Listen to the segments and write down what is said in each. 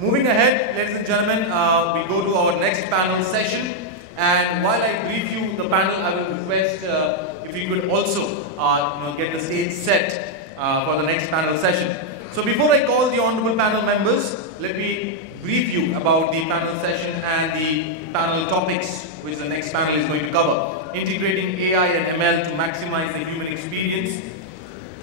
Moving ahead, ladies and gentlemen, we go to our next panel session. And while I brief you the panel, I will request if you could also get the stage set for the next panel session. So before I call the honorable panel members, let me brief you about the panel session and the panel topics which the next panel is going to cover. Integrating AI and ML to maximize the human experience.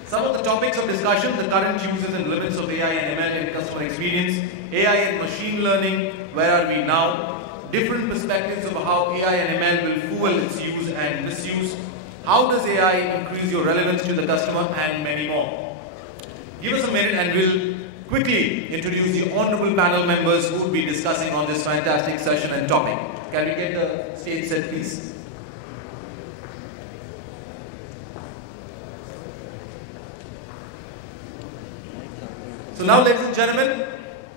Some of the topics of discussion: the current uses and limits of AI and ML in customer experience, AI and machine learning, where are we now, different perspectives of how AI and ML will fuel its use and misuse, how does AI increase your relevance to the customer, and many more. Give us a minute and we'll quickly introduce the honorable panel members who will be discussing on this fantastic session and topic. Can we get the stage set, please? So now, ladies and gentlemen,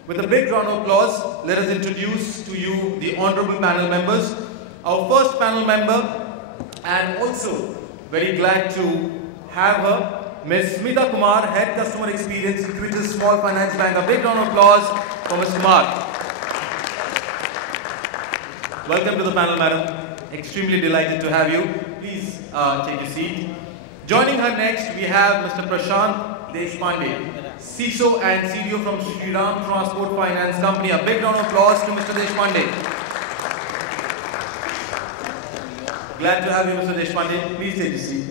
with a big round of applause, let us introduce to you the honorable panel members. Our first panel member, and also very glad to have her, Ms. Smita Kumar, Head Customer Experience, Equitas Small Finance Bank. A big round of applause for Ms. Kumar. Welcome to the panel, madam. Extremely delighted to have you. Please take a seat. Joining her next, we have Mr. Prashant Deshpande, CISO and CDO from Shriram Transport Finance Company. A big round of applause to Mr. Deshpande. Glad to have you, Mr. Deshpande. Please take a seat.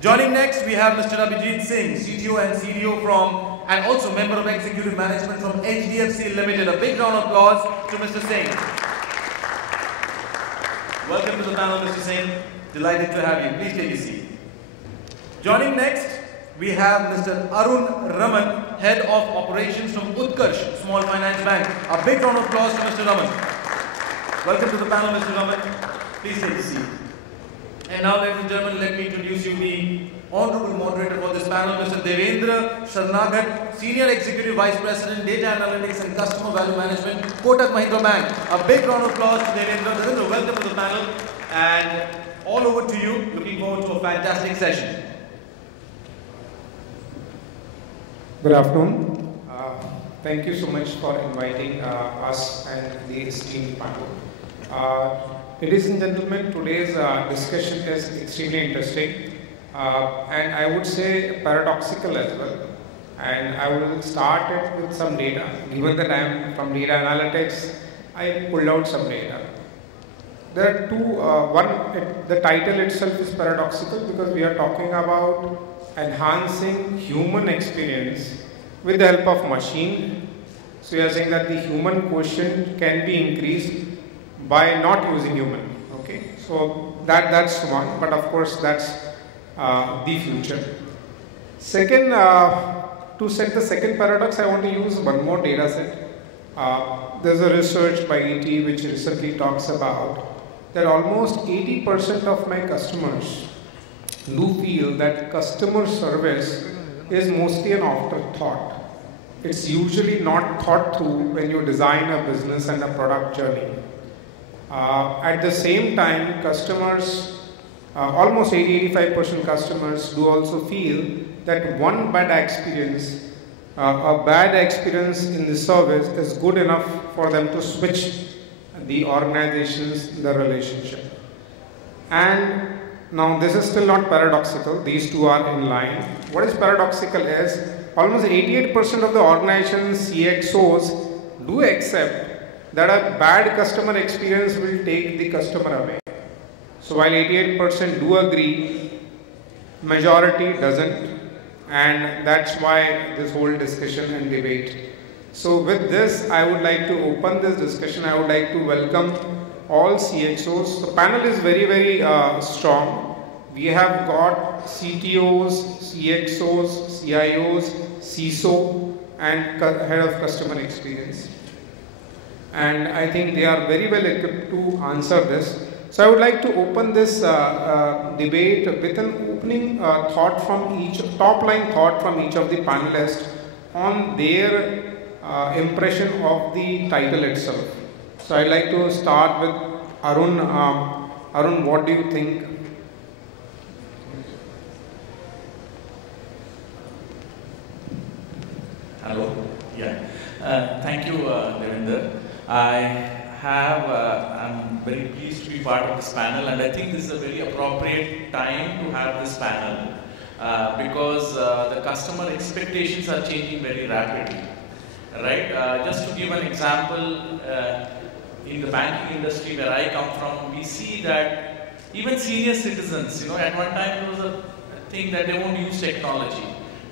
Joining next, we have Mr. Abhijit Singh, CTO and CDO from, and also member of Executive Management from HDFC Limited. A big round of applause to Mr. Singh. Welcome to the panel, Mr. Singh. Delighted to have you. Please take a seat. Joining next, we have Mr. Arun Raman, Head of Operations from Utkarsh Small Finance Bank. A big round of applause to Mr. Raman. Welcome to the panel, Mr. Raman. Please take a seat. And now, ladies and gentlemen, let me introduce you the honorable moderator for this panel, Mr. Devendra Sharnagat, Senior Executive Vice President, Data Analytics and Customer Value Management, Kotak Mahindra Bank. A big round of applause to Devendra. Devendra, welcome to the panel. And all over to you. Looking forward to a fantastic session. Good afternoon. Thank you so much for inviting us and the esteemed panel. Ladies and gentlemen, today's discussion is extremely interesting and I would say paradoxical as well. And I will start it with some data. Given that I am from data analytics, I pulled out some data. There are two. The title itself is paradoxical because we are talking about enhancing human experience with the help of machine. So we are saying that the human quotient can be increased by not using human. Okay, so that's one, but of course that's the future. Second, to set the second paradox, I want to use one more data set. There's a research by ET which recently talks about that almost 80% of my customers do feel that customer service is mostly an afterthought. It's usually not thought through when you design a business and a product journey. At the same time, customers, almost 80-85% customers do also feel that one bad experience, a bad experience in the service is good enough for them to switch the organizations, the relationship. And now this is still not paradoxical, these two are in line. What is paradoxical is almost 88% of the organizations, CXOs, do accept that a bad customer experience will take the customer away. So while 88% do agree, majority doesn't, and that's why this whole discussion and debate. So with this, I would like to open this discussion. I would like to welcome all CXOs. The panel is very, very strong. We have got CTOs, CXOs, CIOs, CISO, and Head of Customer Experience. And I think they are very well equipped to answer this. So I would like to open this debate with an opening thought from each, top line thought from each of the panelists on their impression of the title itself. So I'd like to start with Arun. Arun, what do you think? Hello. Yeah. Thank you, Devinder. I'm very pleased to be part of this panel, and I think this is a very appropriate time to have this panel because the customer expectations are changing very rapidly. Right? Just to give an example, in the banking industry where I come from, we see that even senior citizens, at one time there was a thing that they won't use technology.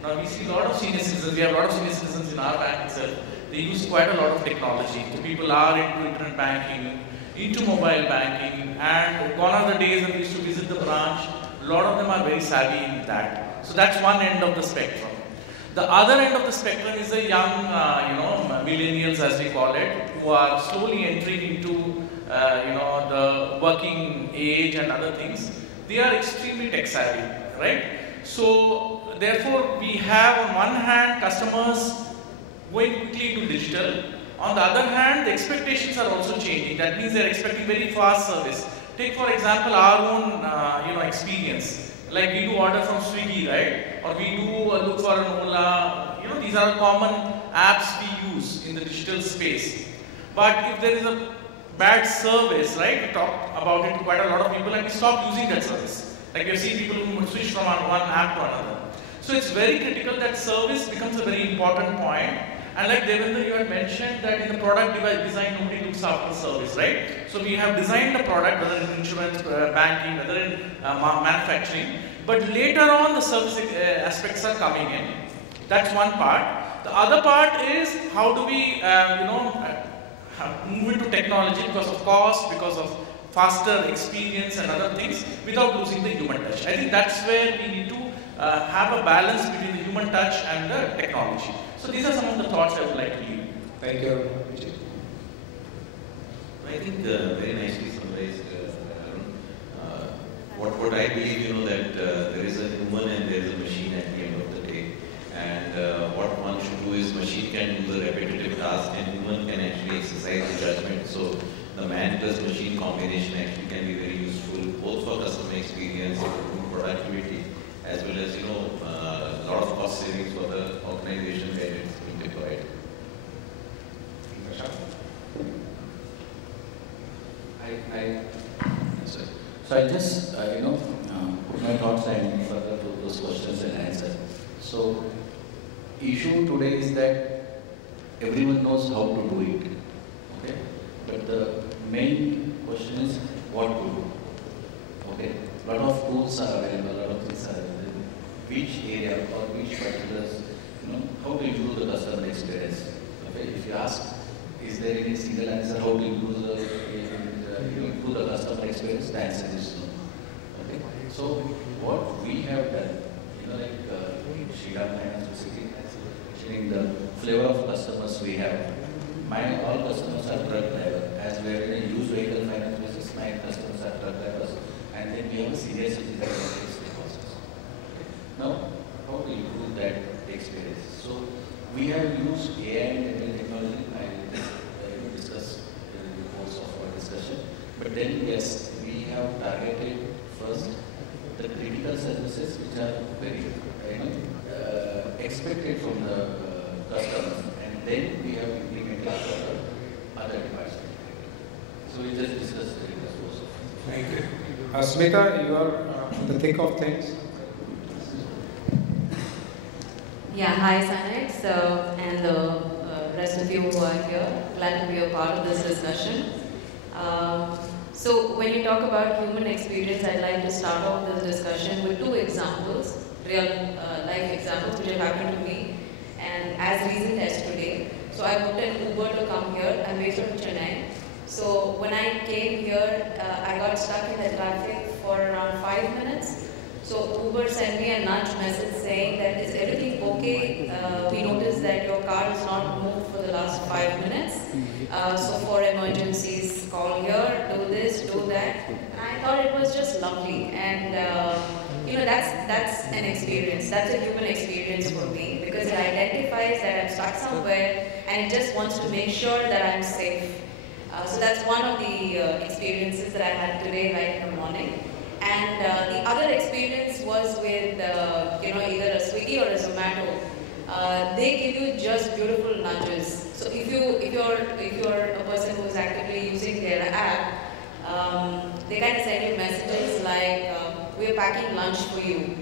Now we see a lot of senior citizens, we have a lot of senior citizens in our bank itself, they use quite a lot of technology. So people are into internet banking, into mobile banking, and gone are the days when we used to visit the branch, a lot of them are very savvy in that. So that's one end of the spectrum. The other end of the spectrum is the young, millennials as we call it, who are slowly entering into, the working age and other things. They are extremely tech savvy, right? So therefore, we have on one hand customers going quickly to digital. On the other hand, the expectations are also changing. That means they are expecting very fast service. Take for example our own, experience. Like we do order from Swiggy, right? Or we do look for an Ola. These are common apps we use in the digital space. But if there is a bad service, right? We talk about it to quite a lot of people and we stop using that service. Like we have seen people who switch from one app to another. So it's very critical that service becomes a very important point. And like Devinder, you had mentioned that in the product design, nobody looks after service, right? So we have designed the product, whether in insurance, banking, whether in manufacturing, but later on the service aspects are coming in. That's one part. The other part is how do we, move into technology because of cost, because of faster experience and other things, without losing the human touch. I think that's where we need to have a balance between the human touch and the technology. So these are some of the thoughts I would like to leave. Thank you. I think very nicely summarized, what I believe, that there is a human and there is a machine at the end of the day. And what one should do is machine can do the repetitive task and human can actually exercise the judgment. So the man plus machine combination actually can be very useful both for customer experience, productivity, as well as, a lot of cost savings for the organization where it's being deployed. So I just, put my thoughts and further to those questions and answer. So, issue today is that everyone knows how to do it, okay? But the main question is what to do, okay? A lot of tools are available, a lot of things are available. Which area or which particulars, how to improve the customer experience, okay? If you ask, is there any single answer how to improve the customer experience? The answer is no. Okay. So what we have done, like Shriram mentioning the flavor of customers we have. My all customers are truck driver. As we are in a used vehicle finance business, my customers are truck drivers, and then we have a senior citizen process. Now, how to improve that experience? So we have used AI and ML technology. I discussed in the course of our discussion. But then, yes, we have targeted first the critical services which are very expected from the customers, and then we have implemented for other departments. So we just discussed in the course of. Thank you. Smita, you are in the thick of things. Yeah, hi Sanet, and the rest of you who are here. Glad to be a part of this discussion. So when you talk about human experience, I'd like to start off this discussion with two examples, real life examples which have happened to me and as recent as today. So I booked an Uber to come here. I'm based from Chennai. So when I came here, I got stuck in the traffic for around 5 minutes. So Uber sent me a nudge message saying that is everything okay? We noticed that your car is not moved for the last 5 minutes. So for emergencies, call here, do this, do that. And I thought it was just lovely. And that's an experience. That's a human experience for me because it identifies that I'm stuck somewhere and it just wants to make sure that I'm safe. So that's one of the experiences that I had today, right in the morning. And the other experience was with, either a Swiggy or a Zomato they give you just beautiful nudges. So if you're a person who's actively using their app, they kind of send you messages like, we're packing lunch for you,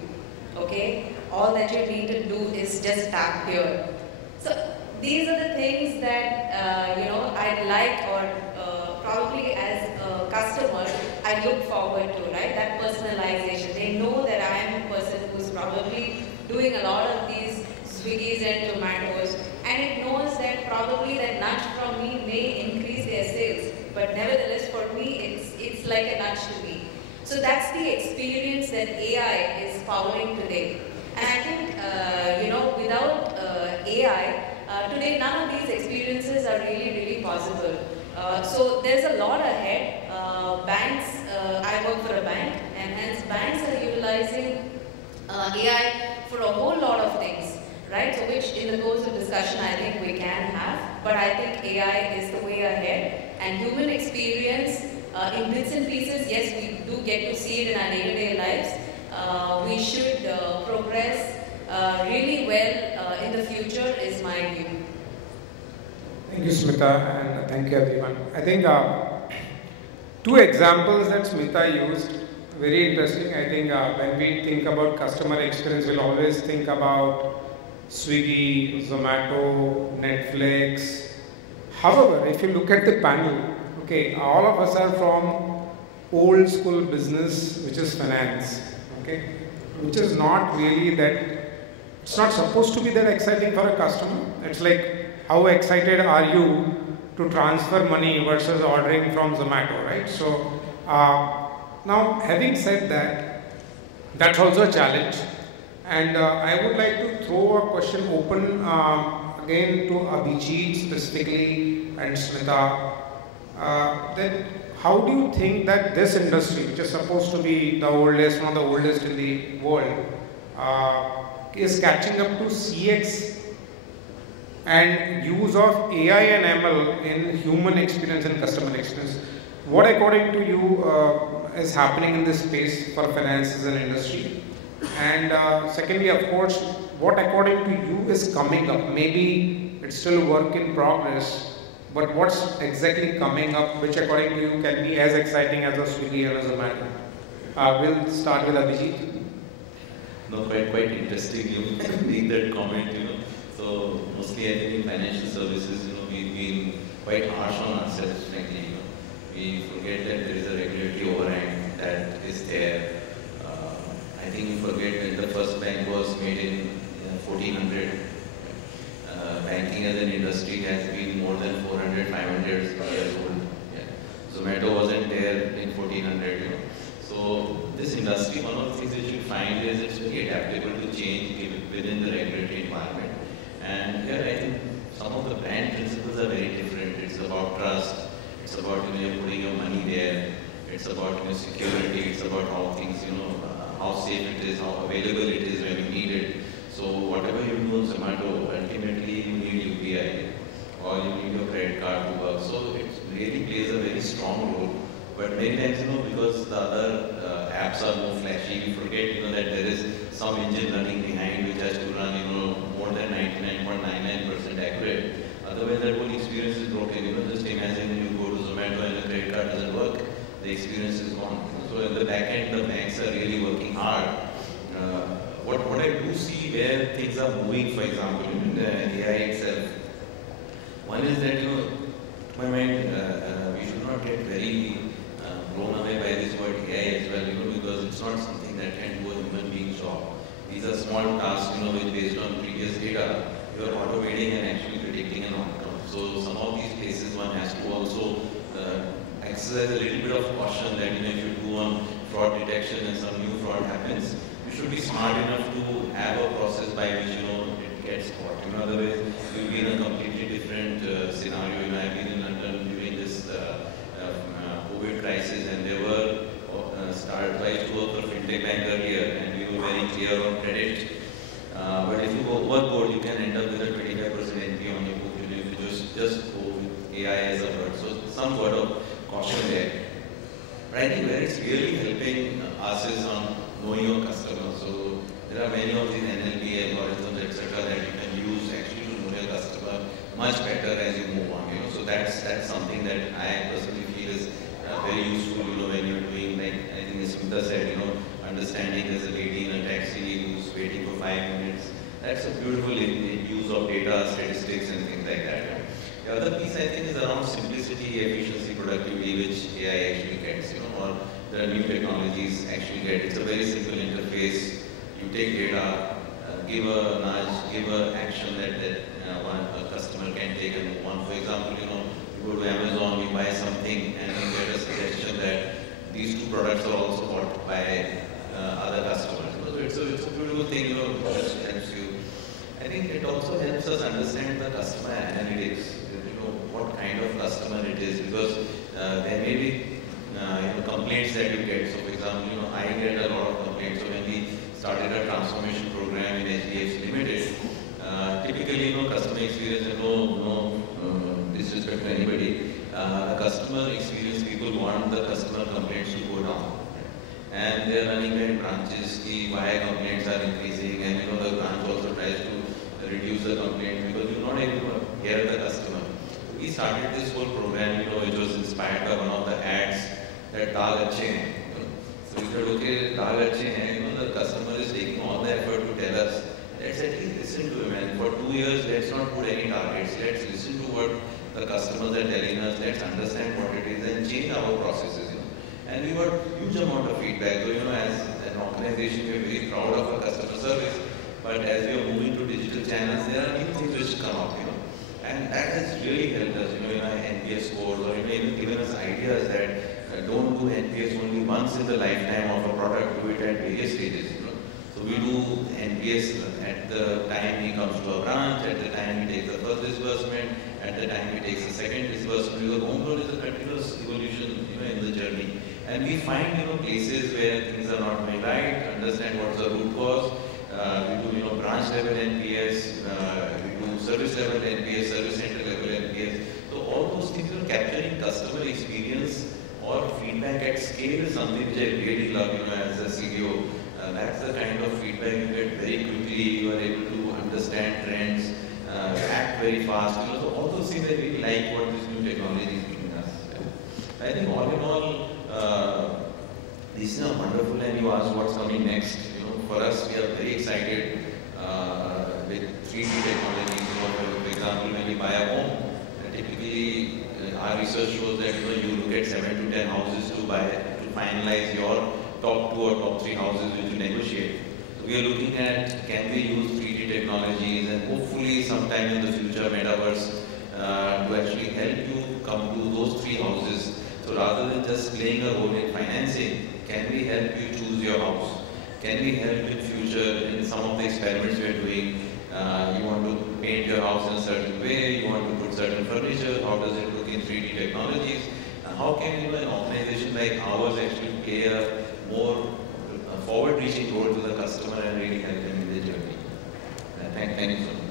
okay? All that you need to do is just tap here. So these are the things that, I'd like, or probably as a customer, I look forward to, right? That personalization. They know that I am a person who's probably doing a lot of these Swiggies and Zomatos, and it knows that probably that nudge from me may increase their sales, but nevertheless for me it's like a nudge to me. So that's the experience that AI is powering today. And I think without AI, today none of these experiences are really possible. So there's a lot ahead. Banks, I work for a bank, and hence banks are utilizing AI for a whole lot of things. Right, so which in the course of discussion I think we can have, but I think AI is the way ahead, and human experience in bits and pieces, yes, we do get to see it in our day-to-day lives. We should progress really well in the future is my view. Thank you, Smita, and thank you everyone. I think two examples that Smita used, very interesting. I think when we think about customer experience, we'll always think about Swiggy, Zomato, Netflix. However, if you look at the panel, okay, all of us are from old school business, which is finance, okay, which is not really that, it's not supposed to be that exciting for a customer. It's like, how excited are you to transfer money versus ordering from Zomato, right? So, now having said that, that's also a challenge. And I would like to throw a question open again to Abhijit specifically and Smita. That how do you think that this industry, which is supposed to be the oldest, one of the oldest in the world, is catching up to CX and use of AI and ML in human experience and customer experience? What according to you is happening in this space for finance as an industry? And secondly, of course, what according to you is coming up? Maybe it's still work in progress, but what's exactly coming up, which according to you can be as exciting as a Swiggy or as a Zomato? We'll start with Abhijit. No, quite interesting. You make that comment, So mostly I think in financial services, we've been quite harsh on ourselves, frankly. We forget that there is a regulatory overhang that is there. I think we forget that the first bank was made in 1400. Banking as an industry has been more than 400, 500 years old. Yeah. Zomato wasn't there in 1400. So this industry, one of the things that you find is it's very adaptable to change within the regulatory environment. And here I think some of the brand principles are very different. It's about trust. It's about you're putting your money there. It's about security. It's about how things how safe it is, how available it is when you need it. So whatever you do on Zomato, ultimately you need UPI or you need your credit card to work. So it really plays a very strong role. But many times, because the other apps are more flashy, we forget, that there is some engine running behind which has to run, more than 99.99% accurate. Otherwise, that whole experience is broken. Just imagine you go to Zomato and the credit card doesn't work, the experience is gone. So at the back end, the banks are really working hard. What I do see where things are moving, for example, in the AI itself, one is that, to my mind, we should not get very blown away by this word AI as well, because it's not something that can do a human being's job. These are small tasks, which based on previous data, you are automating and actually predicting an outcome. So some of these places one has to also exercise a little bit of caution that if you do on fraud detection and some new fraud happens, you should be smart enough to have a process by which it gets caught. Otherwise, you'll be in a completely different scenario. I've been in London during this COVID crisis, and they were tries to work for fintech bank earlier, and we were very clear on credit. But if you go overboard, you can end up with a 25% NP on your book if you just go with AI as a word. So some word of caution there. But I think where it's really helping us is on knowing your customer. So there are many of these NLP algorithms, etc., that you can much better as you move on. So that's something that I personally feel is very useful. When you're doing, like I think Smita said, understanding there's a lady in a taxi who's waiting for 5 minutes. That's a beautiful use of data, statistics, and things like that. The other piece I think is around simplicity, efficiency, productivity, which AI actually gets, or the new technologies actually get. It's a very simple interface. You take data, give a nudge, give an action that a customer can take and move on. For example, you go to Amazon, you buy something, and you get a suggestion that these 2 products are also bought by other customers. So it's a beautiful thing, that helps you. I think it also helps us understand the customer analytics, what kind of customer it is, because there may be complaints that you get. So for example, I get a lot of complaints. So when we started a transformation program in HDFC Limited, typically, customer experience, and no disrespect to anybody, the customer experience people want the customer complaints to go down. And they are running their branches, why complaints are increasing, and the branch also tries to reduce the complaint because you're not able to hear the customer. We started this whole program, which was inspired by one of the ads that Daag Achhe Hain. So we said, okay, Daag Achhe Hain, the customer is taking all the effort to tell us. Let's at least listen to him, and for 2 years, let's not put any targets. Let's listen to what the customers are telling us. Let's understand what it is and change our processes. And we got huge amount of feedback. So, as an organization, we are very proud of our customer service. But as we are moving to digital channels, there are new things which come up, And that has really helped us, in our NPS scores, or even given us ideas that don't do NPS only once in the lifetime of a product, do it at various stages, So we do NPS at the time he comes to a branch, at the time he takes the first disbursement, at the time he takes the second disbursement. Because home loan is a continuous evolution, in the journey. And we find, places where things are not going right, understand what's the root cause. We do, branch level NPS, we do service level NPS, service center level NPS. So all those things, capturing customer experience or feedback at scale is something which I really love, as a CDO. That's the kind of feedback you get very quickly. You are able to understand trends, act very fast. So all those things I really like what this new technology is giving us. I think all in all, this is wonderful, and you asked what's coming next. For us, we are very excited with 3D technology. For example, when we buy a home, typically our research shows that you look at 7 to 10 houses to finalize your top 2 or top 3 houses which you negotiate. So we are looking at, can we use 3D technologies and hopefully sometime in the future metaverse to actually help you come to those 3 houses. So rather than just playing a role in financing, can we help you choose your house? Can we help in future in some of the experiments we are doing? You want to paint your house in a certain way, you want to put certain furniture, how does it look in 3D technologies? And how can an organization like ours actually play a more forward-reaching role to the customer and really help them in the journey? Thank you so much.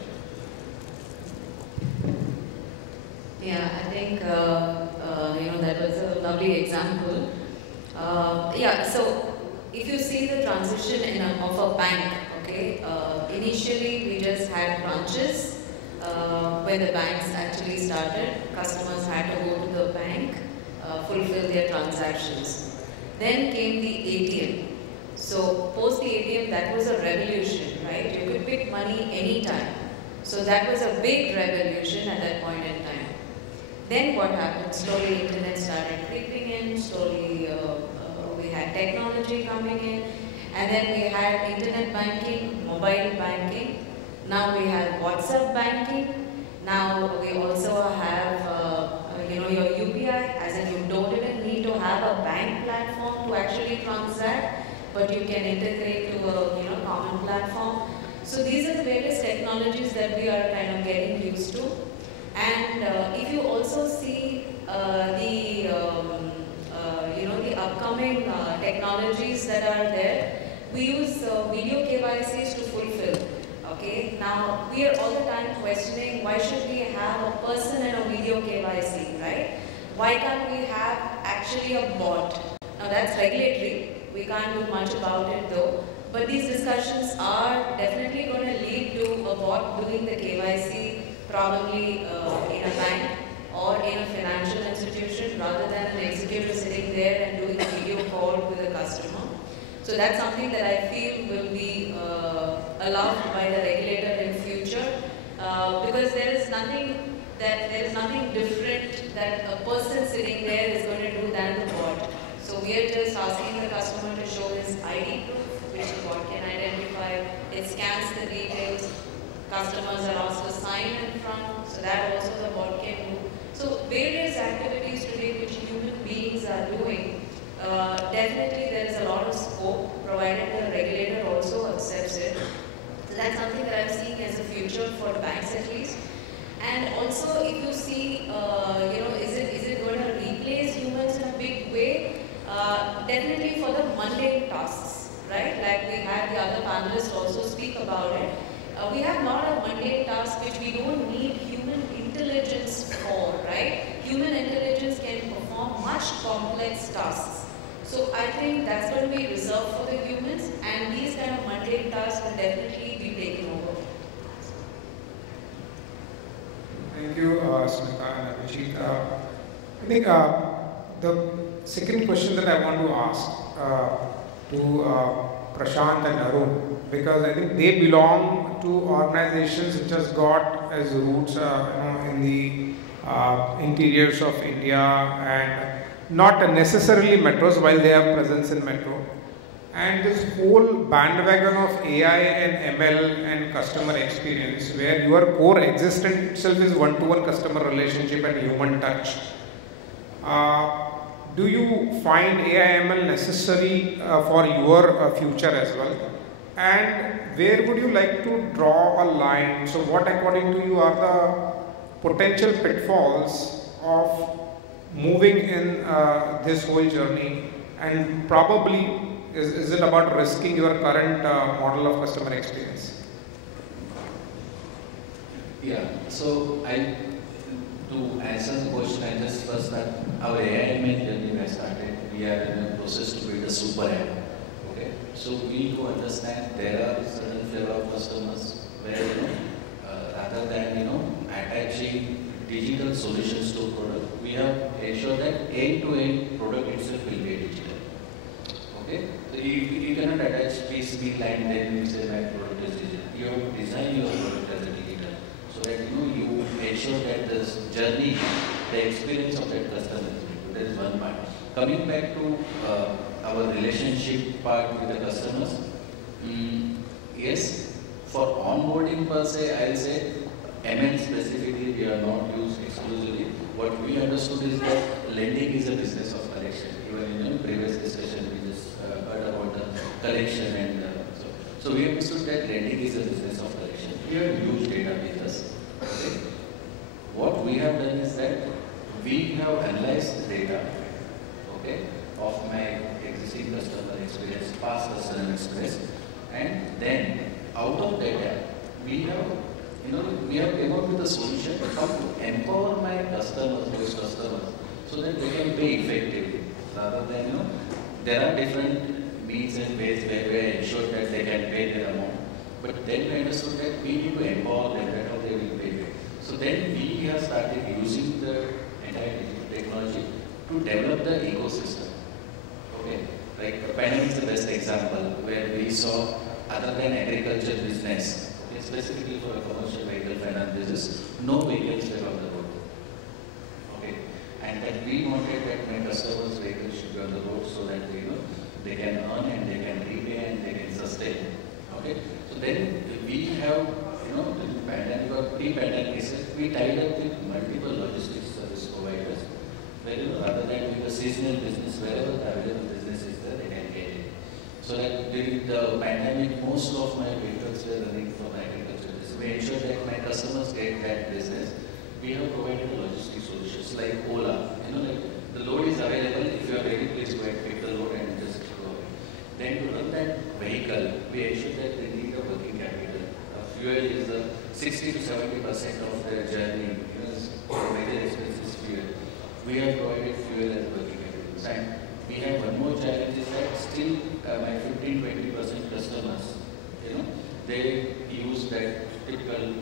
Yeah, I think that was a lovely example. So if you see the transition of a bank, okay, initially we just had branches when the banks actually started. Customers had to go to the bank, fulfill their transactions. Then came the ATM. So post the ATM, that was a revolution, right? You could pick money anytime. So that was a big revolution at that point in time. Then what happened? Slowly internet started creeping in, slowly we had technology coming in, and then we had internet banking, mobile banking. Now we have WhatsApp banking. Now we also have your UPI, as in you don't even need to have a bank platform to actually transact, but you can integrate to a common platform. So these are the various technologies that we are kind of getting used to. And if you also see the upcoming technologies that are there, we use video KYCs to fulfill. Okay, now we are all the time questioning why should we have a person and a video KYC, right? Why can't we have actually a bot? Now that's regulatory, we can't do much about it though, but these discussions are definitely going to lead to a bot doing the KYC probably in a bank or in a financial institution, rather than an executive sitting there and doing a video call with a customer. So that's something that I feel will be allowed by the regulator in future, because there is nothing different that a person sitting there is going to do than the bot. So we are just asking the customer to show his ID proof, which the bot can identify. It scans the details. Customers are asked to sign in front, so that also the bot can do. So various activities today which human beings are doing, definitely there is a lot of scope, provided the regulator also accepts it. So that's something that I'm seeing as a future for banks at least. And also, if you see, is it going to replace humans in a big way? Definitely for the mundane tasks, right? Like we had the other panelists also speak about it. We have a lot of mundane tasks which we don't need human intelligence for, right? Human intelligence can perform much complex tasks. So I think that's going to be reserved for the humans, and these kind of mundane tasks will definitely be taken over. Thank you, Smita and Abhijit. I think the second question that I want to ask to Prashant and Arun, because I think they belong to organizations which has got as roots in the interiors of India, and not necessarily metros, while they have presence in metro. And this whole bandwagon of AI and ML and customer experience, where your core existence itself is one-to-one customer relationship and human touch. Do you find AI ML necessary for your future as well? And where would you like to draw a line? So what according to you are the potential pitfalls of moving in this whole journey, and probably is it about risking your current model of customer experience? Yeah, so to answer the question, I just first start our AI ML journey has started. We are in the process to build a super app. Okay, so we need to understand there are certain flavor of customers where rather than attaching digital solutions to product, we have ensured that end-to-end product itself will be digital. Okay, so you cannot attach PCB line then you say my product is digital. You have to design your product as a digital, so that you ensure that this journey, the experience of that customer is good. That is one part. Coming back to our relationship part with the customers, yes, for onboarding per se, I'll say ML specifically we are not used exclusively. What we understood is that lending is a business of collection. Even in previous discussion we just heard about the collection, and so we understood that lending is a business of collection. We have huge databases. Okay. What we have done is that we have analyzed the data, okay, of my existing customer experience, past customer experience, and then out of data we have come up with a solution how to empower my customers, those customers, so that they can pay effectively. Rather than, there are different means and ways where we ensure that they can pay their amount. But then we understood that we need to empower them, that how they will pay. So then we have started using the entire technology to develop the ecosystem. Okay, like Panelist is the best example where we saw, other than agriculture business, specifically for a commercial vehicle finance business, no vehicles were on the road. Okay, and that we wanted that my customers' vehicles should be on the road so that they can earn and they can repay and they can sustain. Okay, so then we have in pandemic or pre-pandemic cases, we tied up with multiple logistics service providers, where rather than with a seasonal business, wherever the available business is there, they can get it. So that during the pandemic, most of my vehicles were running from agriculture business. We ensure that my customers get that business. We have provided logistics solutions like Ola. Like the load is available. If you are ready, please go and pick the load and just go away. Then to run that vehicle, we ensure that they need a working capital. Fuel is 60 to 70% of their journey. Major expense is fuel. We have provided fuel as working capital. And we have one more challenge is that still my 15-20% customers, they use that typical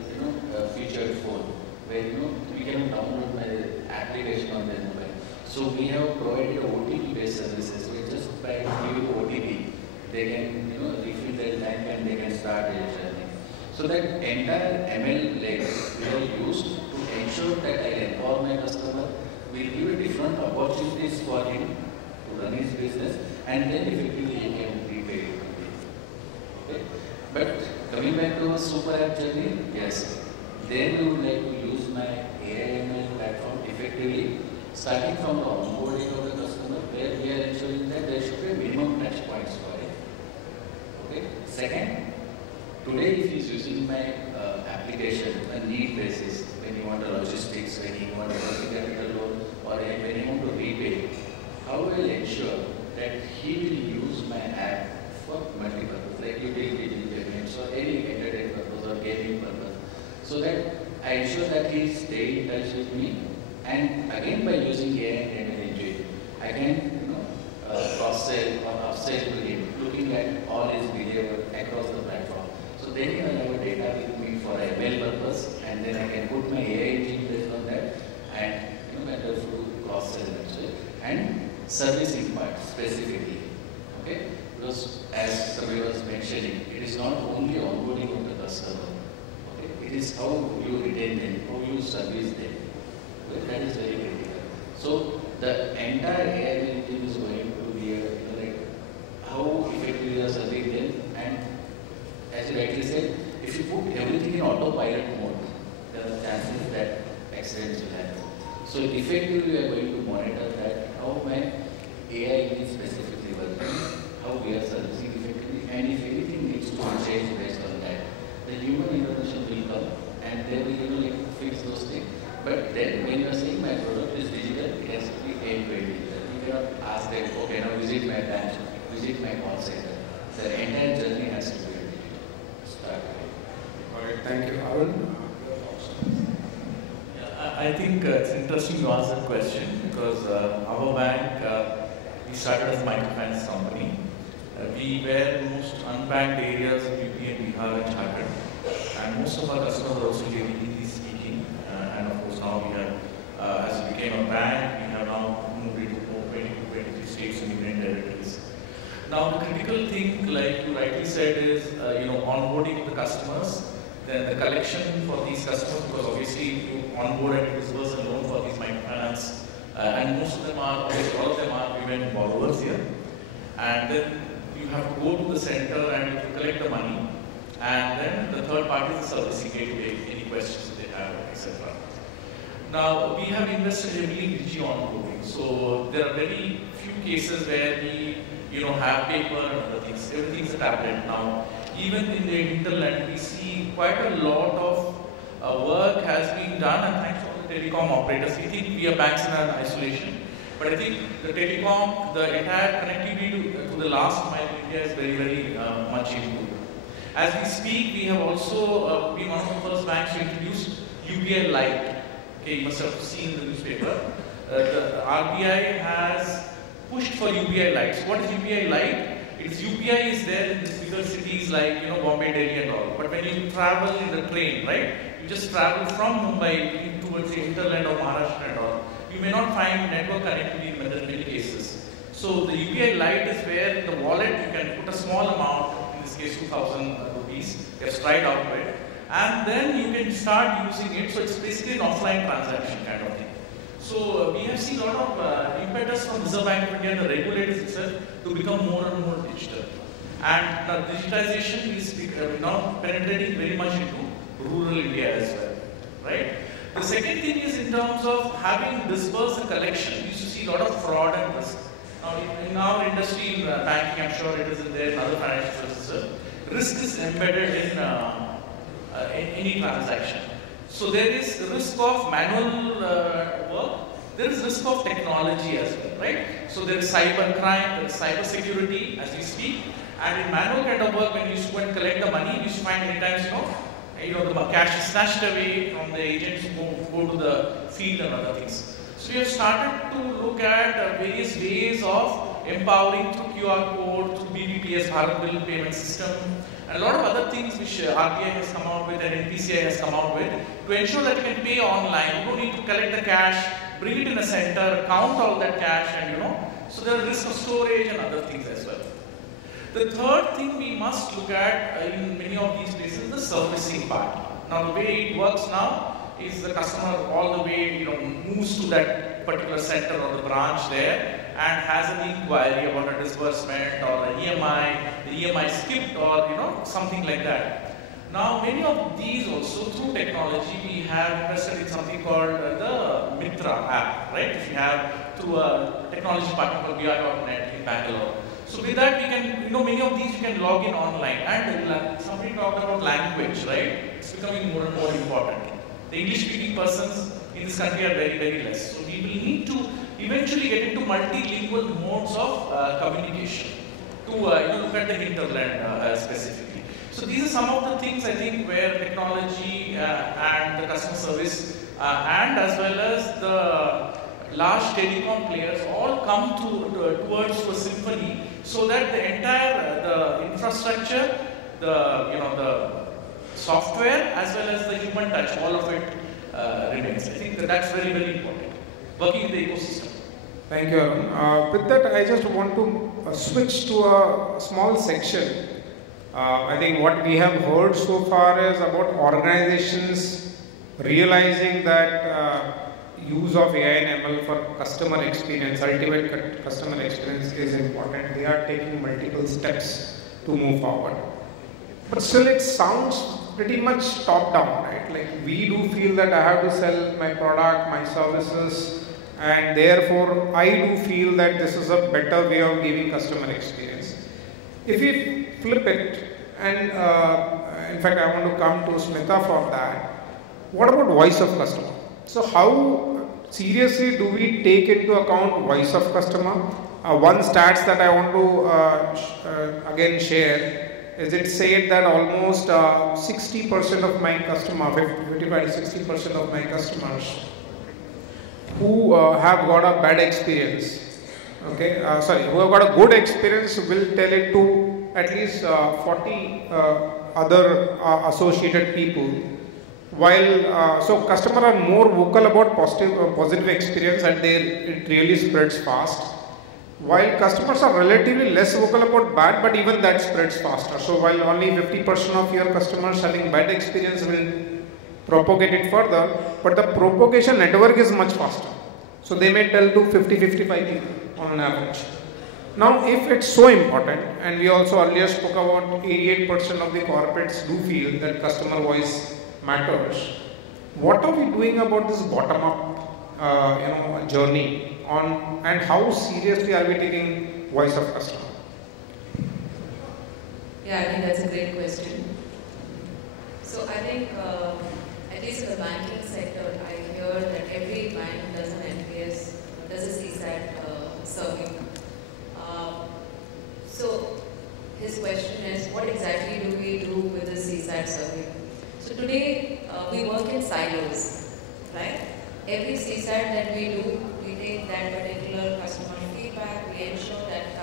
featured phone. So we have provided OTP-based services. We just by giving OTP, they can refill their tank and they can start their journey. So that entire ML layer we have used to ensure that I empower my customer, will give a different opportunities for him to run his business, and then effectively he can repay it. Okay? But coming back to a super app journey, yes, then we would like to use my AI ML platform effectively, starting from the onboarding of the customer, where we are ensuring that there should be a minimum touch points for it. Okay. Second, today if he is using my application on a need basis, when you want a logistics, when you want a working capital loan, or when you want to repay, how will I ensure that he will use my app for multi-purpose, like utility payments or any entertainment purpose or gaming purpose, so that I ensure that he stays in touch with me, and again by using AI and ML engine, I can cross-sell or upsell to him, looking at all his behavior across the platform. So then he will have a data with me for ML purpose, and then I can put my AI engine based on that, and better to cross-sell and servicing part specifically. Okay? Because as Sabi was mentioning, it is not only onboarding of the customer. Okay? It is how you retain them, how you service them. Okay? That is very critical. So the entire AI engine is going to be like how effectively you are serving them, and as you rightly said, if you put everything in autopilot mode, there are chances that accidents will happen. So effectively we are going to monitor that how my AI is specifically working, how we are servicing effectively, and if anything needs to be changed based on that, the human intervention will come and they will fix those things. But then when you are saying my product is digital, it has to be end-to-end digital. You cannot ask them, okay, now visit my branch, visit my call center. The entire journey has to be digital. Start. Alright, thank you. Arun? I think it's interesting to ask that question because our bank, we started as a microfinance company. We were the most unbanked areas of UP and Bihar and Jharkhand, and most of our customers are also Hindi speaking. And of course, now we have, as we became a bank, we have now moved into 23 states and union territories. Now, the critical thing, like you rightly said, is onboarding of the customers. Then the collection for these customers, because obviously you onboard and disburse a loan for these microfinance, and most of them are, all of them are women borrowers here. And then you have to go to the center and you have to collect the money. And then the third part is the servicing gateway, any questions they have, etc. Now, we have invested heavily in digital onboarding. So there are very few cases where we have paper and other things. Everything's a tablet now. Even in the hinterland, we see quite a lot of work has been done, and thanks to the telecom operators. We think we are banks in isolation, but I think the telecom, the entire connectivity to the last mile in India is very, very much improved. As we speak, we have also been one of the first banks to introduce UPI Lite. Okay, you must have seen in the newspaper. The RBI has pushed for UPI Lite. So what is UPI Lite? Its UPI is there in these bigger cities like Bombay, Delhi and all. But when you travel in the train, right, you just travel from Mumbai towards the hinterland of Maharashtra and all, you may not find network connectivity in many cases. So the UPI Lite is where in the wallet you can put a small amount, in this case 2,000 rupees, you have stride out to it, and then you can start using it. So it's basically an offline transaction kind of thing. So we have seen a lot of impetus from Reserve Bank of India and the regulators itself to become more and more digital. And digitization is now penetrating very much into rural India as well, right? The second thing is in terms of having disbursed a collection, you used to see a lot of fraud and risk. Now in our industry, in banking, I'm sure it is in there, in other financial services, risk is embedded in any transaction. So there is risk of manual work, there is risk of technology as well, right? So there is cyber crime, there is cyber security as we speak, and in manual kind of work, when you used to go and collect the money, you used to find many times, the cash is snatched away from the agents who go to the field and other things. So we have started to look at various ways of empowering through QR code, through BBPS, Bharat Bill Payment System, and a lot of other things which RBI has come out with and NPCI has come out with to ensure that you can pay online. You don't need to collect the cash bring it in a center, count all that cash, and so there are risks of storage and other things as well. The third thing we must look at in many of these places is the servicing part. Now the way it works now is the customer all the way moves to that particular center or the branch there and has an inquiry about a disbursement or an EMI, the EMI skipped or something like that. Now many of these also through technology we have invested in something called the Mitra app, right? If you have through a technology partner called VR.net in Bangalore. So with that we can, many of these you can log in online, and somebody talked about language, right? It's becoming more and more important. The English speaking persons in this country are very, very less. So we will need to eventually get into multilingual modes of communication to look at the hinterland specifically. So these are some of the things I think where technology and the customer service and as well as the large telecom players all come towards a symphony, so that the entire the infrastructure, the software as well as the human touch, all of it remains. I think that's very, very important. Working in the ecosystem. Thank you, Arun. With that, I just want to switch to a small section. I think what we have heard so far is about organizations realizing that use of AI and ML for customer experience, ultimate customer experience is important. They are taking multiple steps to move forward. But still it sounds pretty much top down, right? Like we do feel that I have to sell my product, my services, and therefore I do feel that this is a better way of giving customer experience. If we flip it, and in fact I want to come to Smita for that, what about voice of customer? So how seriously do we take into account voice of customer? One stats that I want to again share is it said that almost 60% of my customers, 55 to 60% of my customers who have got a bad experience, who have got a good experience will tell it to at least 40 other associated people. While so customers are more vocal about positive experience and it really spreads fast. While customers are relatively less vocal about bad, but even that spreads faster. So while only 50% of your customers having bad experience will propagate it further, but the propagation network is much faster. So they may tell to 50-55 people on an average. Now if it's so important, and we also earlier spoke about 88% of the corporates do feel that customer voice matters, what are we doing about this bottom-up journey on, and how seriously are we taking voice of customer? Yeah, I think that's a great question. So I think, at least in the banking sector, I hear that every bank does an NPS, does a CSAT survey. So his question is, what exactly do we do with the CSAT survey? So today, we work in silos, right? Every CSAT that we do, we take that particular customer feedback, we ensure that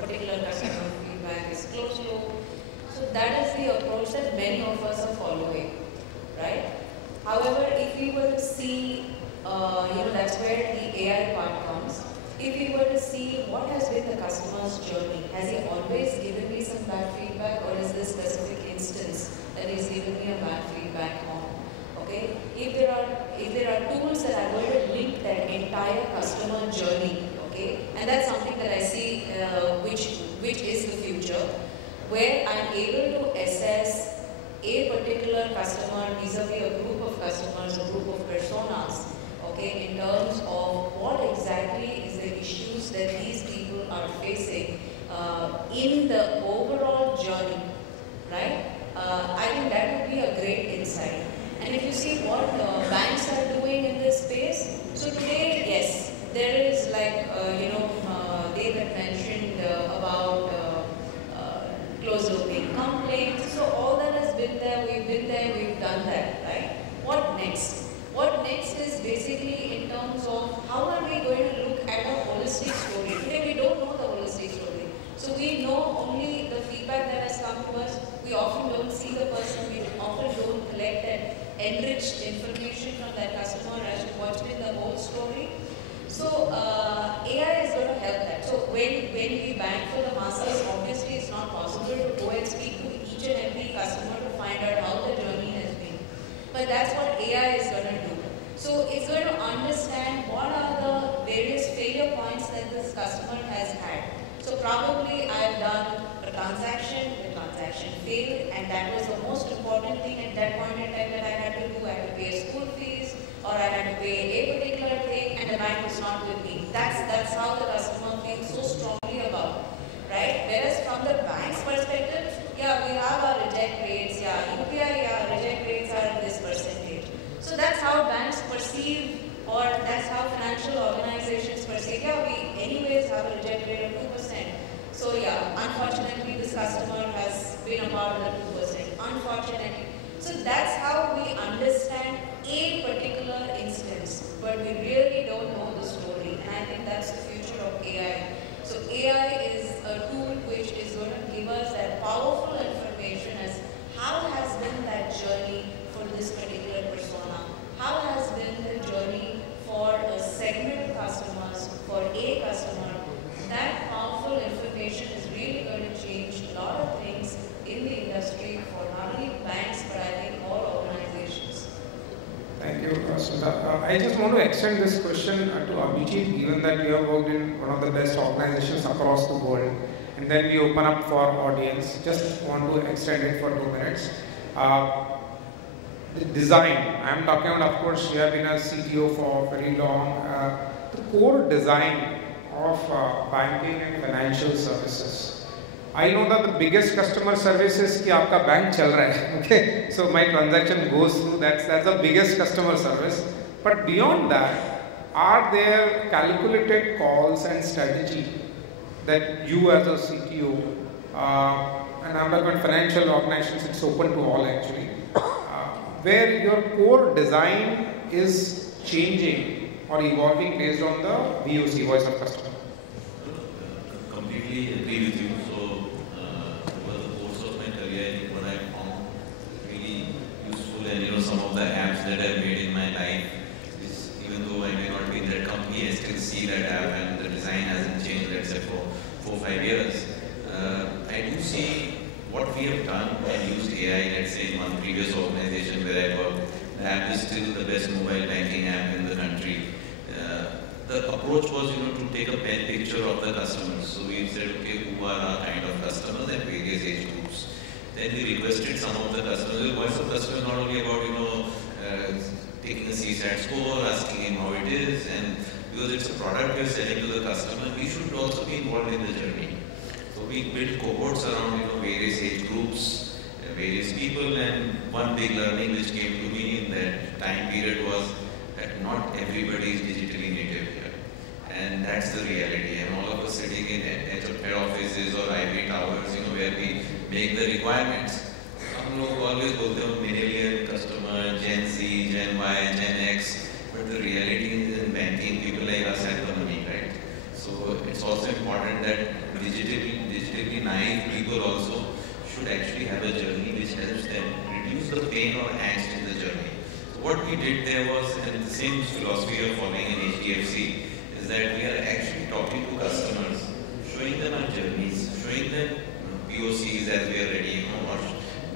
particular customer feedback is close to. So that is the approach that many of us are following, right? However, if we were to see, that's where the AI part comes. If we were to see what has been the customer's journey, has he always given me some bad feedback, or is this specific instance that he's given me a bad feedback on? Okay, if there are tools that are going to link that entire customer journey, okay, and that's something that I see which is the future, where I'm able to assess a particular customer vis-a-vis a group of customers, a group of personas, okay, in terms of what exactly is the issues that these people are facing in the overall journey, right? I think that would be a great insight. And if you see what banks are doing in this space, so today, yes, there is like, they had mentioned about closed looping complaints. So all that has been there, we've done that, right? What next? What next is basically in terms of how are we going to look at a holistic story. Today we don't know the holistic story. So we know only the feedback that has come to us. We often don't see the person, we often don't collect that enriched information from that customer as to what's been the whole story. can be bank for the masses? Obviously, it's not possible to go and speak to each and every customer to find out how the journey has been. But that's what AI is going to do. So it's going to understand what are the various failure points that this customer has had. So probably I've done a transaction, the transaction failed, and that was the most important thing at that point in time that I had to do. I had to pay school fees, or I had to pay a particular thing, and the bank was not with me. That's how the customer feels so strongly about it, right? Whereas from the bank's perspective, yeah, we have our reject rates, yeah, UPI, yeah, reject rates are this percentage. So that's how banks perceive, or that's how financial organizations perceive, yeah, we anyways have a reject rate of 2%. So yeah, unfortunately this customer has been a part of the 2%, unfortunately. So that's how we understand a particular instance, but we really don't know the story, and I think that's the future of AI. So AI is a tool which is going to give us that powerful information as how has been that journey for this particular persona, how has been the journey for a segment of customers, for a customer. That powerful information is really going to change a lot of things in the industry for not only banks but I think all organizations. Thank you, Sudha. I just want to extend this question to Abhijit, given that you have worked in one of the best organizations across the world, and then we open up for audience. Just want to extend it for 2 minutes. The design, I am talking about, of course, you have been a CTO for very long. The core design of banking and financial services. I know that the biggest customer service is कि आपका bank चल रहा है, okay? So my transaction goes through. That's the biggest customer service. But beyond that, are there calculated calls and strategy that you as a CTO, and I'm talking about financial organizations, it's open to all actually, where your core design is changing or evolving based on the VOC, voice of customer? Completely agree with you. So, over the course of my career, I think what I found really useful, and some of the apps that I've made in my life is, even though I may not be in that company, I still see that app and the design hasn't changed, let's say, for 4 or 5 years. I do see what we have done and used AI, let's say, in one previous organization where I worked. The app is still the best mobile banking app in the country. The approach was, to take a pen picture of the customers. So we said, okay, who are our kind of customers at various age groups. Then we requested some of the customers. The voice of customer is not only about, taking a CSAT score, asking him how it is, and because it's a product we're selling to the customer, we should also be involved in the journey. So we built cohorts around, various age groups, various people, and one big learning which came to me in that time period was that not everybody is digitally native here. And that's the reality. And all of us sitting in head offices or ivory towers, where we make the requirements. Some लोग always बोलते हैं millennial customer, Gen Z, Gen Y, Gen X, but the reality is in banking, people like us have the money, right? So it's also important that digitally naive people also should actually have a journey which helps them reduce the pain or angst in the journey. So what we did there was, and the same philosophy we are following in HDFC, is that we are actually talking to customers, showing them our journeys, showing them POCs as we are ready, or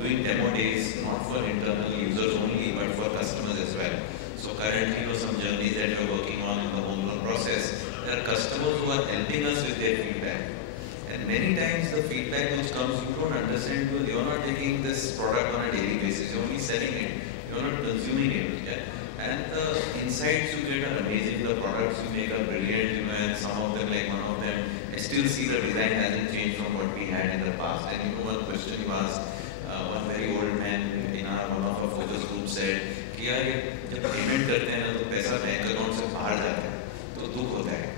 doing demo days, not for internal users only, but for customers as well. So currently, some journeys that we are working on in the home loan process, there are customers who are helping us with their feedback. And many times the feedback which comes, you don't understand because you're not taking this product on a daily basis, you're only selling it, you're not consuming it. Yeah? And the insights you get are amazing, the products you make are brilliant, and some of them, like one of them, I still see the design hasn't changed from what we had in the past. And one question you asked, one very old man in one of our focus groups said, कि यार जब payment करते हैं ना तो पैसा bank account से बाहर जाता है तो दुख होता है.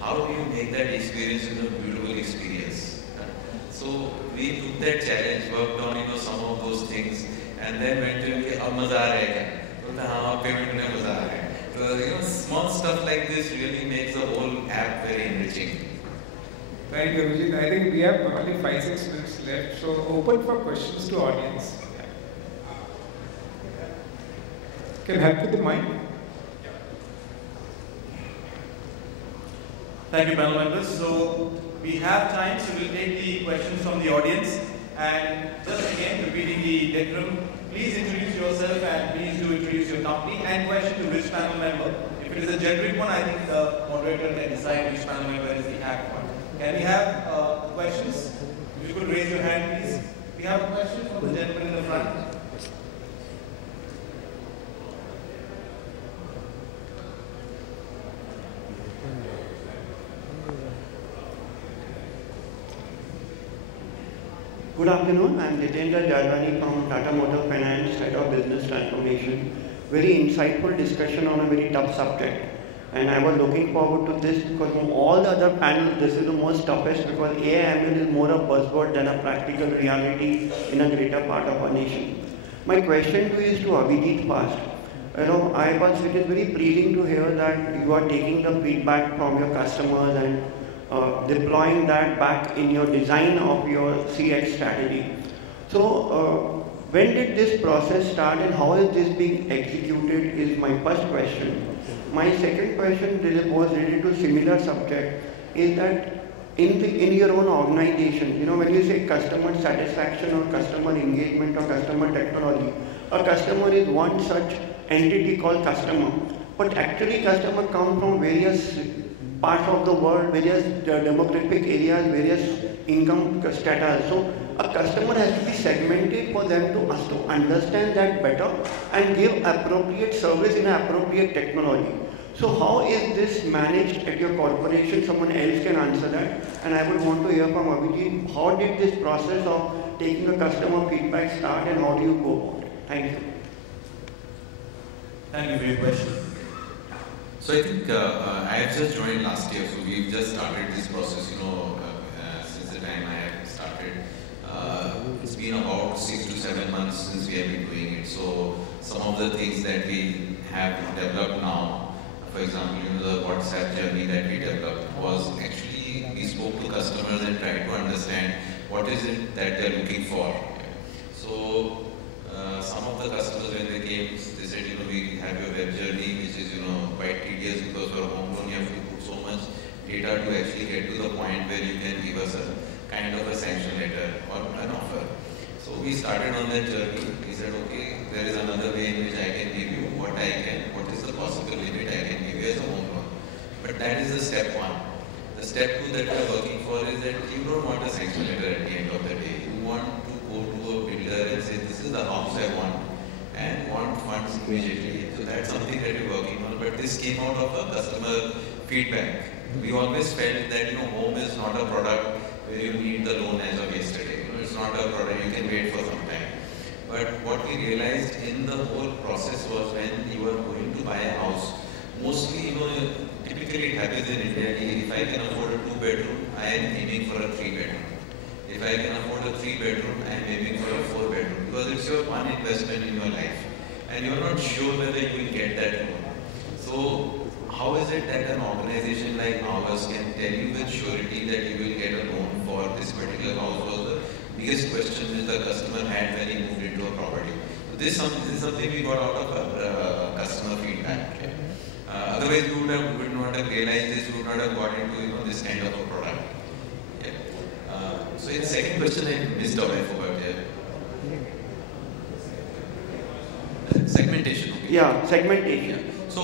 How do you make that experience a beautiful experience? So we took that challenge, worked on some of those things, and then went to कि अब मजा आ रहा है क्या? तो हाँ पेमेंट में मजा आ रहा है. So small stuff like this really makes the whole app very enriching. Thank you, Abhijit. I think we have only 5-6 minutes left, so open for questions to audience. Can help with the mic? Thank you, panel members. So we have time, so we'll take the questions from the audience. And just again, repeating the decorum, please introduce yourself and please do introduce your company and question to which panel member. If it is a generic one, I think the moderator can decide which panel member is the apt one. Can we have questions? If you could raise your hand, please. We have a question from the gentleman in the front. Good afternoon, I am Jitendra Jadwani from Tata Motor Finance, Head of Business Transformation. Very insightful discussion on a very tough subject. And I was looking forward to this because from all the other panels, this is the most toughest because AI/ML is more a buzzword than a practical reality in a greater part of our nation. My question to you is to Abhijit first. It is very pleasing to hear that you are taking the feedback from your customers and deploying that back in your design of your CX strategy. So, when did this process start and how is this being executed is my first question. My second question was related to similar subject is that in your own organization, when you say customer satisfaction or customer engagement or customer technology, a customer is one such entity called customer, but actually customer come from various parts of the world, various demographic areas, various income status. So a customer has to be segmented for them to understand that better and give appropriate service in appropriate technology. So how is this managed at your corporation? Someone else can answer that. And I would want to hear from Abhijit, how did this process of taking a customer feedback start and how do you go about it? Thank you. Thank you for your question. So I think I have just joined last year, so we've just started this process, since the time I have started. It's been about 6 to 7 months since we have been doing it. So some of the things that we have developed now, for example, the WhatsApp journey that we developed was actually, we spoke to customers and tried to understand what is it that they're looking for. So some of the customers when they came, they said, we have your web journey, which is, quite tedious because for a home loan you have to put so much data to actually get to the point where you can give us a kind of a sanction letter or an offer. So we started on that journey. We said, okay, there is another way in which I can give you what is the possible limit I can give you as a home loan. But that is the step one. The step two that we are working for is that you don't want a sanction letter at the end of the day. You want to go to a builder and say, this is the house I want and want funds immediately. So that's something that we're working on. But this came out of a customer feedback. We always felt that home is not a product where you need the loan as of yesterday. It's not a product you can wait for some time. But what we realized in the whole process was when you are going to buy a house, mostly, typically it happens in India, if I can afford a 2-bedroom, I am aiming for a 3-bedroom. If I can afford a 3-bedroom, I am aiming for a 4-bedroom because it's your one investment in your life and you're not sure whether you will get that loan. So how is it that an organization like ours can tell you with surety that you will get a loan for this particular house was the biggest question which the customer had when he moved into a property. So this is something we got out of our customer feedback. Otherwise, we would not have realized this, we would not have got into this kind of a product. So in second question, I missed out, I forgot. Segmentation. Okay. Yeah, segmentation. Yeah. So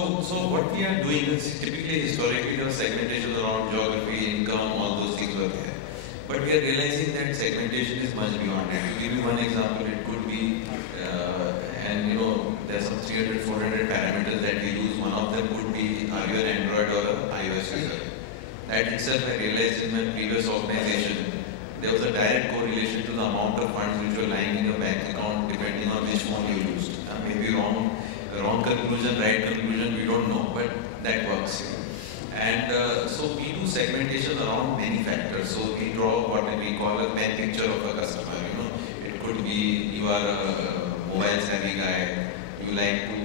what we are doing is typically historically the segmentation around geography, income, all those things were there. But we are realizing that segmentation is much beyond that. To give you one example, it could be, there's some 300, 400 parameters that we use. One of them could be, are you an Android or an iOS user? That itself I realized in my previous organization. There was a direct correlation to the amount of funds which were lying in your bank account depending on which phone you used. Maybe wrong conclusion, right conclusion, we don't know, but that works. And so we do segmentation around many factors. So we draw what we call a pen picture of a customer. It could be you are a mobile savvy guy, you like to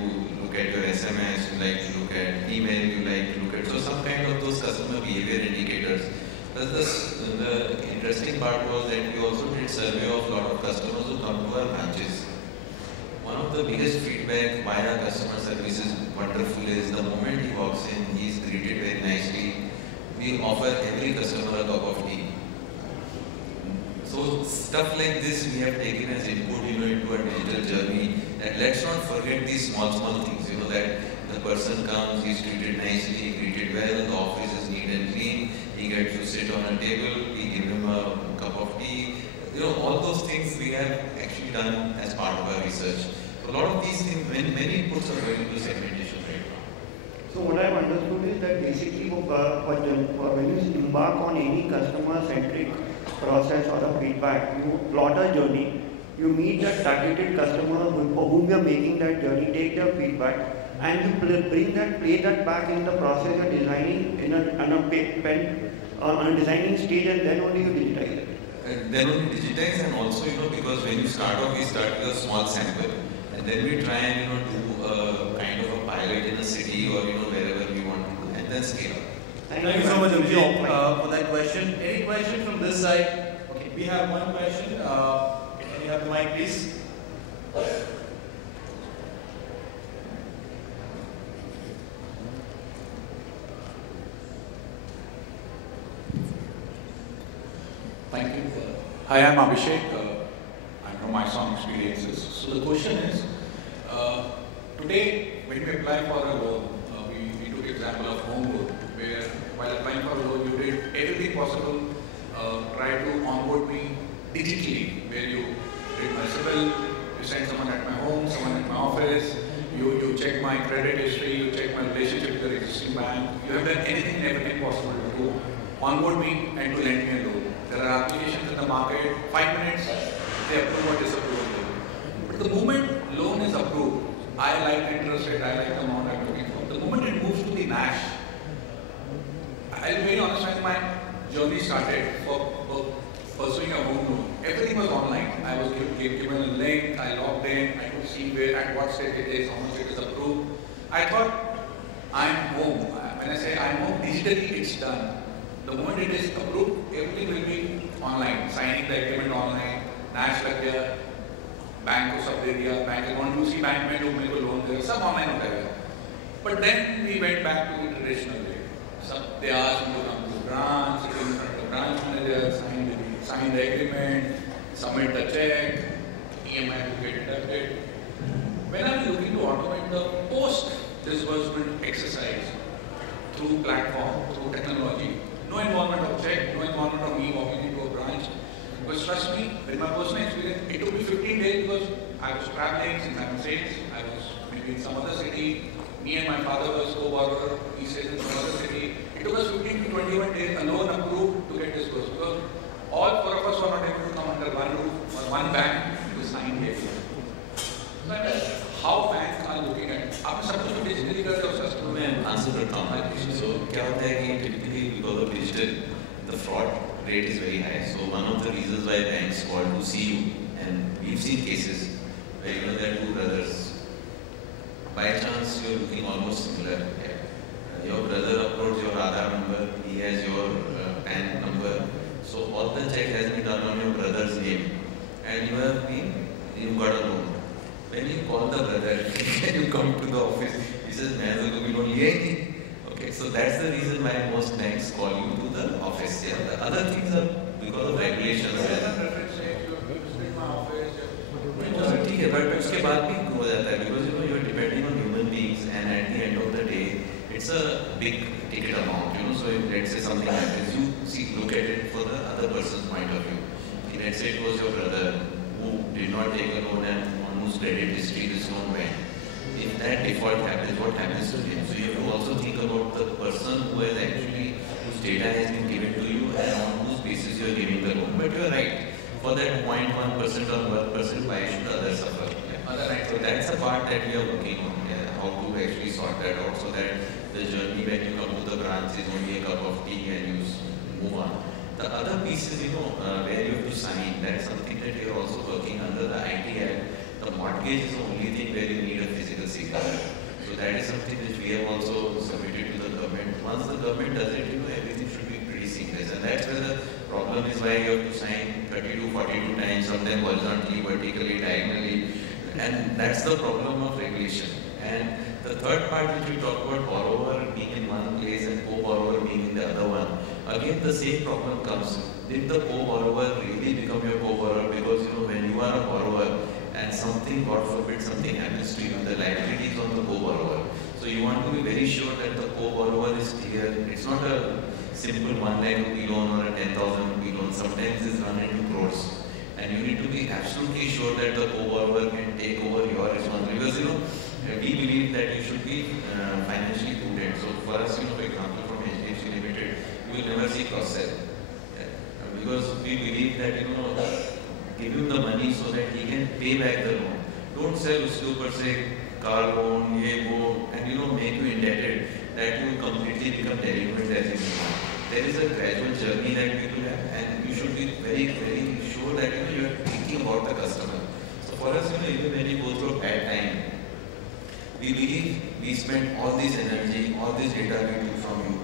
look at your SMS, you like to look at email, you like to look at, so some kind of those customer behavior indicators. The interesting part was that we also did survey of a lot of customers who come to our branches. One of the biggest feedback by our customer service is wonderful is the moment he walks in, he is greeted very nicely. We we offer every customer a cup of tea. So stuff like this we have taken as input, into a digital journey. And let's not forget these small things, that the person comes, he's treated nicely, greeted well, the office is neat and clean, he gets to sit on a table, we give him a cup of tea. All those things we have actually done as part of our research. So a lot of these things, many inputs are going into segmentation right now. So what I've understood is that basically when you embark on any customer-centric process or a feedback, you plot a journey, you meet that targeted customer for whom you are making that journey, take their feedback, and you play that back in the process you're designing on a designing stage, and then only you digitize it. And then only digitize, and also because when you start off, we start with a small sample, and then we try and do a kind of a pilot in a city or wherever we want to do, and then scale up. Thank you so much, Abhishek, for that question. Any question from this side? Okay, we have one question. Can you have the mic, please? Thank you. Hi, I'm Abhishek. I'm from my own experiences. So the question is, today when we apply for a loan, we took example of home loan, where while applying for a loan, you did everything possible, try to onboard me digitally, where you did my CIBIL, you send someone at my home, someone at my office, you check my credit history, you check my relationship with your existing bank, you have done anything and everything possible to onboard me and to lend me a loan. There are applications in the market, 5 minutes, they approve or disapprove a loan. But the moment loan is approved, I like the interest rate, I like the amount I'm looking for. The moment it moves to the NASH, I'll be very honest, when my journey started for pursuing a home loan, everything was online. I was given a link, I logged in, I could see where, at what state it is, how much it is approved. I thought, I'm home. When I say I'm home, digitally it's done. The moment it is approved, everything will be online. Signing the agreement online, NASH lag gaya, bank ko sab de diya, bank account usi bank mein log mere ko loan de, sab online hota hai. But then we went back to the traditional way. They asked me to come to the branch, sit in front of the branch manager, sign the agreement, submit the check, EMI will get deducted. When I'm looking to automate the post-disbursement exercise through platform, through technology, no involvement of check, no involvement of me walking into a branch. Because trust me, in my personal experience, it took me 15 days because I was traveling since I'm in sales, I was maybe in some other city, me and my father was co-borrower, he stays in some other city. It took us 15 to 21 days alone approved to get disbursed because all 4 of us were not able to come under one roof or one bank to sign the agreement. So I mean, how banks are looking at it? आपने सब कुछ digitally कर दिया उसका school मैं answer करता हूँ. So क्या होता है कि typically because of digital, the fraud rate is very high. So one of the reasons why banks call to see you, and we've seen cases where there are 2 brothers. By chance you're looking almost similar. Your brother uploads your Aadhaar number, he has your PAN number. So all the check has been done on your brother's name, and you got a loan. When you call the brother, when you come to the office, he says, "Man, we don't liye hi." Okay, so that's the reason why most banks call you to the office. Yeah, the other things are because of regulations. ठीक है, but उसके बाद भी हो जाता है because you are depending on human beings, and at the end of the day, it's a big ticket amount. So if let's say something happens, you look at it for the other person's point of view. Let's say it was your brother who did not take a loan and on whose credit history this loan went. If that default happens, what happens to him? So you have to also think about the person whose data has been given to you and on whose basis you are giving the loan. But you are right. For that 0.1% or 1%, why should others suffer? So that's a part that we are working on, how to actually sort that out so that the journey when you come to the branch is only a cup of tea and you move on. The other piece is, where you have to sign. That's something that we are also working under the IT Act. The mortgage is the only thing where you need a physical signature. So that is something which we have also submitted to the government. Once the government does it, everything should be pretty seamless. And that's where the problem is why you have to sign 32, 42 times, sometimes horizontally, vertically, diagonally. And that's the problem of regulation. And the third part which we talk about borrower being in one place and co-borrower being in the other one. again the same problem comes. Did the co-borrower really become your co-borrower? Because when you are a borrower and something, God forbid, something happens to you, the liability is on the co-borrower. So you want to be very sure that the co-borrower is clear. It's not a simple 1 lakh rupee loan or a 10,000 rupee loan. Sometimes it's run into crores. And you need to be absolutely sure that the co-borrower can take over your responsibility. Because we believe that you should be financially prudent. So for us, for example, from HDFC Limited, you will never see cross-sell. Because we believe that, give him the money so that he can pay back the loan. Don't sell uske upar se car loan, ye wo, and make you indebted, that you will completely become delinquent as you move on. There is a gradual journey that people have, and you should be very, very sure that you are thinking about the customer. So for us, even when you go through a bad time, we believe we spend all this energy, all this data we do from you.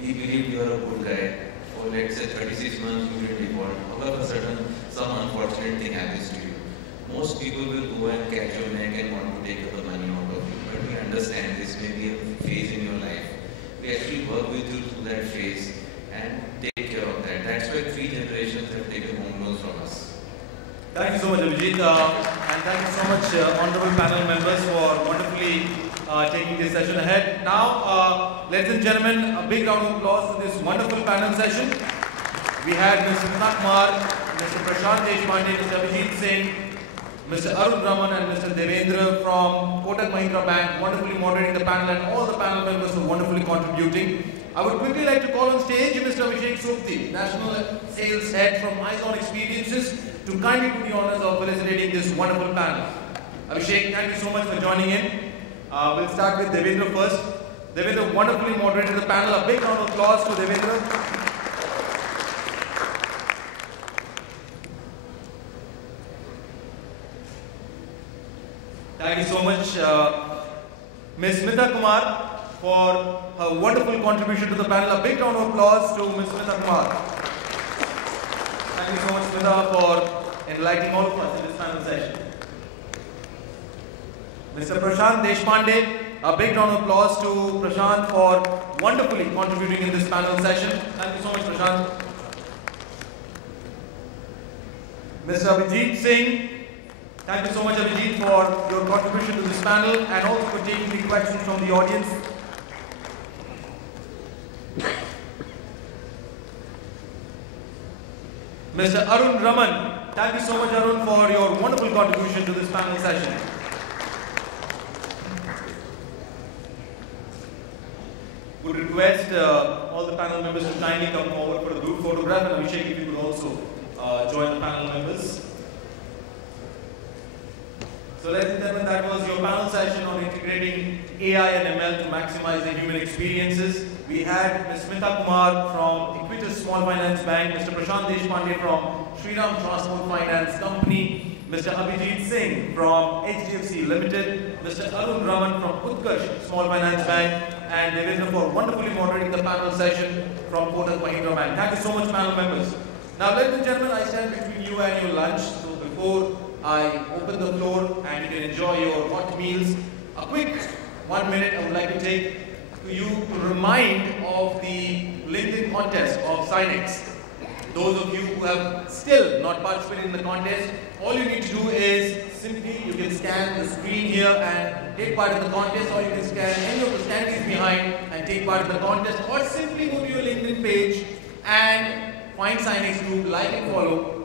We believe you are a good guy. For let's say 36 months you didn't default. All of a sudden, some unfortunate thing happens to you. Most people will go and catch your neck and want to take the money out of you. But we understand this may be a phase in your life. We actually work with you through that phase and take care of that. That's why 3 generations have taken home loans from us. Thank you so much, Abhijit, and thank you so much, honorable panel members, for wonderfully taking this session ahead. Now, ladies and gentlemen, a big round of applause for this wonderful panel session. We had Mr. Smita Kumar, Mr. Prashant Deshpande, Mr. Abhijit Singh, Mr. Arun Raman and Mr. Devendra from Kotak Mahindra Bank wonderfully moderating the panel, and all the panel members were wonderfully contributing. I would quickly like to call on stage Mr. Abhishek Sopti, National Sales Head from Eyes on Experiences, to kindly do the honors of felicitating this wonderful panel. Abhishek, thank you so much for joining in. We'll start with Devendra first. Devendra wonderfully moderated the panel. A big round of applause to Devendra. Thank you so much, Ms. Smita Kumar, for her wonderful contribution to the panel. A big round of applause to Ms. Smita Kumar. Thank you so much, Smita, for enlightening all of us in this panel session. Mr. Prashant Deshpande, a big round of applause to Prashant for wonderfully contributing in this panel session. Thank you so much, Prashant. Mr. Abhijit Singh, thank you so much, Abhijit, for your contribution to this panel and also for taking the questions from the audience. Mr. Arun Raman, thank you so much, Arun, for your wonderful contribution to this panel session. Would request all the panel members to kindly come forward for a group photograph, and Abhishek, if you could also join the panel members. So ladies and gentlemen, that was your panel session on integrating AI and ML to maximize the human experiences. We had Ms. Smita Kumar from Equitas Small Finance Bank, Mr. Prashant Deshpande from Shriram Transport Finance Company, Mr. Abhijit Singh from HDFC Limited, Mr. Arun Raman from Utkarsh Small Finance Bank, and Devendra for wonderfully moderating the panel session from Kotak Mahindra Bank. Thank you so much, panel members. Now, ladies and gentlemen, I stand between you and your lunch. So before I open the floor and you can enjoy your hot meals, a quick 1 minute I would like to take to you to remind of the LinkedIn contest of Sinex. Those of you who have still not participated in the contest, all you need to do is simply you can scan the screen here and take part in the contest, or you can scan any of the standees behind and take part in the contest, or simply go to your LinkedIn page and find Sinex Group, like and follow,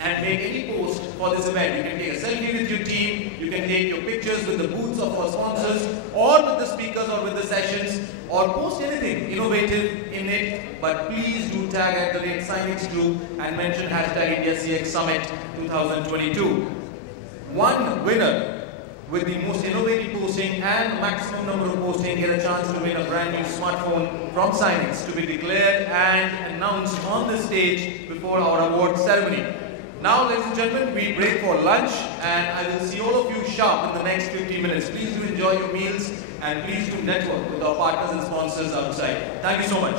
and make any post for this event. You can take a selfie with your team, you can take your pictures with the booths of our sponsors, or with the speakers, or with the sessions, or post anything innovative in it, but please do tag @Sinex Group and mention hashtag IndiaCX Summit 2022. One winner with the most innovative posting and maximum number of posting get a chance to win a brand new smartphone from Sinex to be declared and announced on the stage before our award ceremony. Now, ladies and gentlemen, we break for lunch, and I will see all of you sharp in the next 50 minutes. Please do enjoy your meals, and please do network with our partners and sponsors outside. Thank you so much.